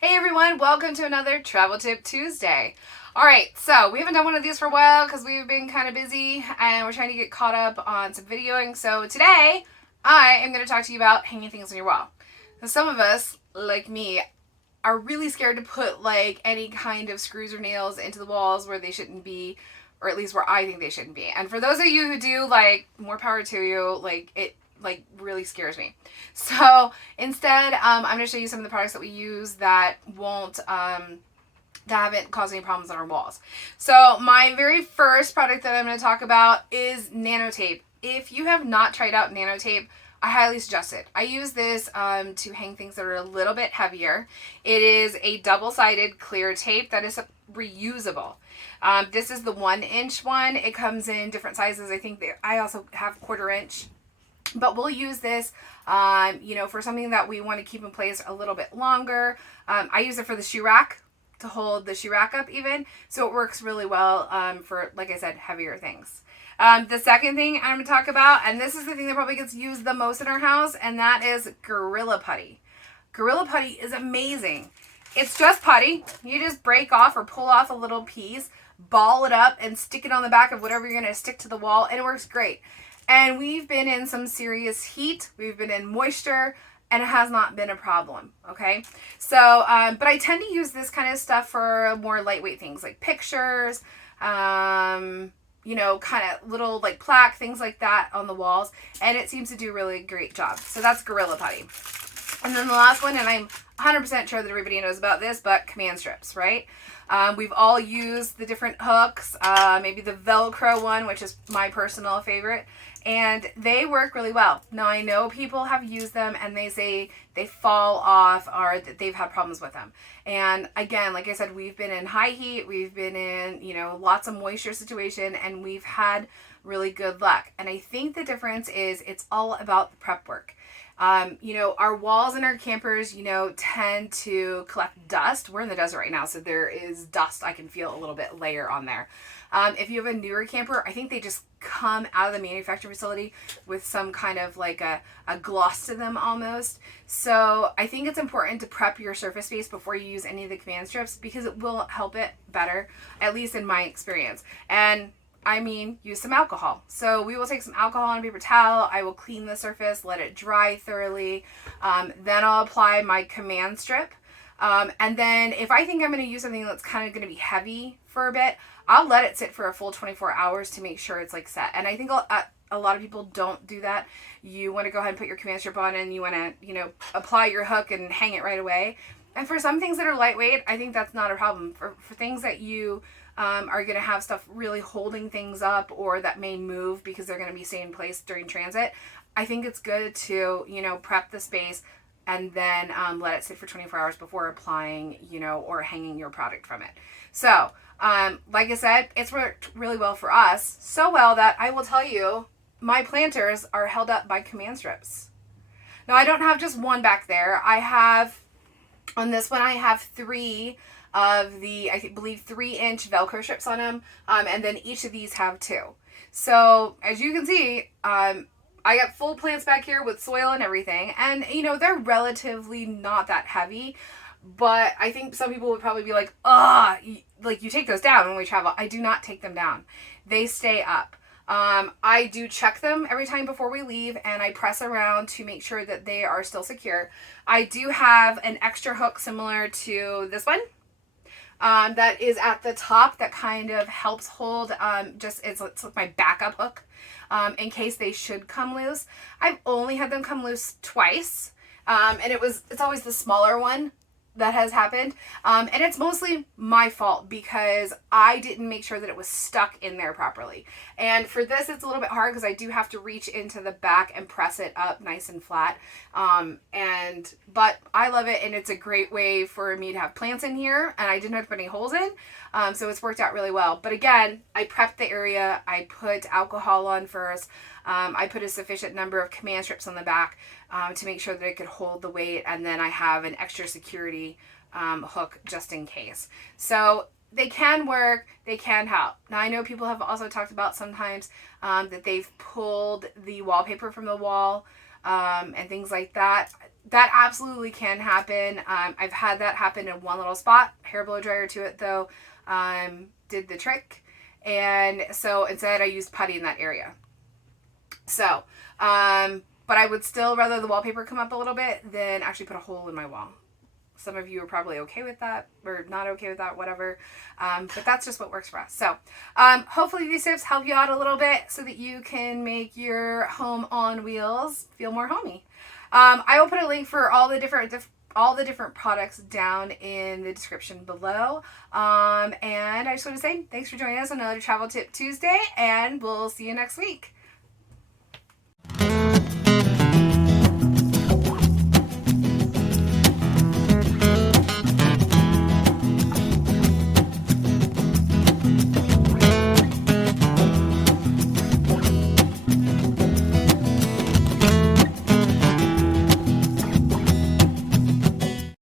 Hey everyone, welcome to another Travel Tip Tuesday. Alright, so we haven't done one of these for a while because we've been kind of busy and we're trying to get caught up on some videoing. So today, I am going to talk to you about hanging things on your wall. So some of us, like me, are really scared to put like any kind of screws or nails into the walls where they shouldn't be, or at least where I think they shouldn't be. And for those of you who do, like, more power to you. Like, it like really scares me. So instead, I'm going to show you some of the products that we use that won't that haven't caused any problems on our walls. So my very first product that I'm going to talk about is nanotape. If you have not tried out nanotape, I highly suggest it. I use this to hang things that are a little bit heavier. It is a double-sided clear tape that is reusable. This is the 1-inch one. It comes in different sizes. I think I also have 1/4 inch. But we'll use this, for something that we want to keep in place a little bit longer. I use it for the shoe rack to hold the shoe rack up even. So it works really well for, like I said, heavier things. The second thing I'm going to talk about, and this is the thing that probably gets used the most in our house, and that is Gorilla Putty. Gorilla Putty is amazing. It's just putty. You just break off or pull off a little piece, ball it up, and stick it on the back of whatever you're going to stick to the wall, and it works great. And we've been in some serious heat. We've been in moisture, and it has not been a problem, okay? So, but I tend to use this kind of stuff for more lightweight things like pictures, kind of little like plaque, things like that on the walls. And it seems to do a really great job. So that's Gorilla Putty. And then the last one, and I'm 100% sure that everybody knows about this, but command strips, right? We've all used the different hooks, maybe the Velcro one, which is my personal favorite, and they work really well. Now, I know people have used them and they say they fall off or that they've had problems with them. And again, like I said, we've been in high heat, we've been in, lots of moisture situation, and we've had really good luck. And I think the difference is it's all about the prep work. Our walls in our campers, tend to collect dust. We're in the desert right now, so there is dust. I can feel a little bit layer on there. If you have a newer camper, I think they just come out of the manufacturing facility with some kind of like a gloss to them almost. So I think it's important to prep your surface space before you use any of the command strips because it will help it better, at least in my experience. And use some alcohol. So we will take some alcohol on a paper towel. I will clean the surface, let it dry thoroughly. Then I'll apply my command strip. And then if I think I'm going to use something that's kind of going to be heavy for a bit, I'll let it sit for a full 24 hours to make sure it's like set. And I think a lot of people don't do that. You want to go ahead and put your command strip on and you want to, apply your hook and hang it right away. And for some things that are lightweight, I think that's not a problem. For things that you are going to have stuff really holding things up or that may move because they're going to be staying in place during transit, I think it's good to, prep the space and then let it sit for 24 hours before applying, or hanging your product from it. So, like I said, it's worked really well for us. So well that I will tell you, my planters are held up by command strips. Now, I don't have just one back there. On this one, I have 3 of the, I believe, 3-inch Velcro strips on them. And then each of these have 2. So as you can see, I got full plants back here with soil and everything. And, they're relatively not that heavy. But I think some people would probably be like, you take those down when we travel. I do not take them down. They stay up. I do check them every time before we leave, and I press around to make sure that they are still secure. I do have an extra hook similar to this one that is at the top that kind of helps hold, it's like my backup hook in case they should come loose. I've only had them come loose twice, and it's always the smaller one that has happened. And it's mostly my fault because I didn't make sure that it was stuck in there properly. And for this, it's a little bit hard because I do have to reach into the back and press it up nice and flat. But I love it, and it's a great way for me to have plants in here, and I didn't have to put any holes in. So it's worked out really well. But again, I prepped the area. I put alcohol on first. I put a sufficient number of command strips on the back to make sure that it could hold the weight, and then I have an extra security hook just in case. So they can work, they can help. Now, I know people have also talked about sometimes that they've pulled the wallpaper from the wall and things like that. that absolutely can happen. I've had that happen in one little spot. Hair blow dryer to it though did the trick. And so instead I used putty in that area. So, but I would still rather the wallpaper come up a little bit than actually put a hole in my wall. Some of you are probably okay with that or not okay with that, whatever. But that's just what works for us. So hopefully these tips help you out a little bit so that you can make your home on wheels feel more homey. I will put a link for all the different products down in the description below. And I just want to say thanks for joining us on another Travel Tip Tuesday, and we'll see you next week.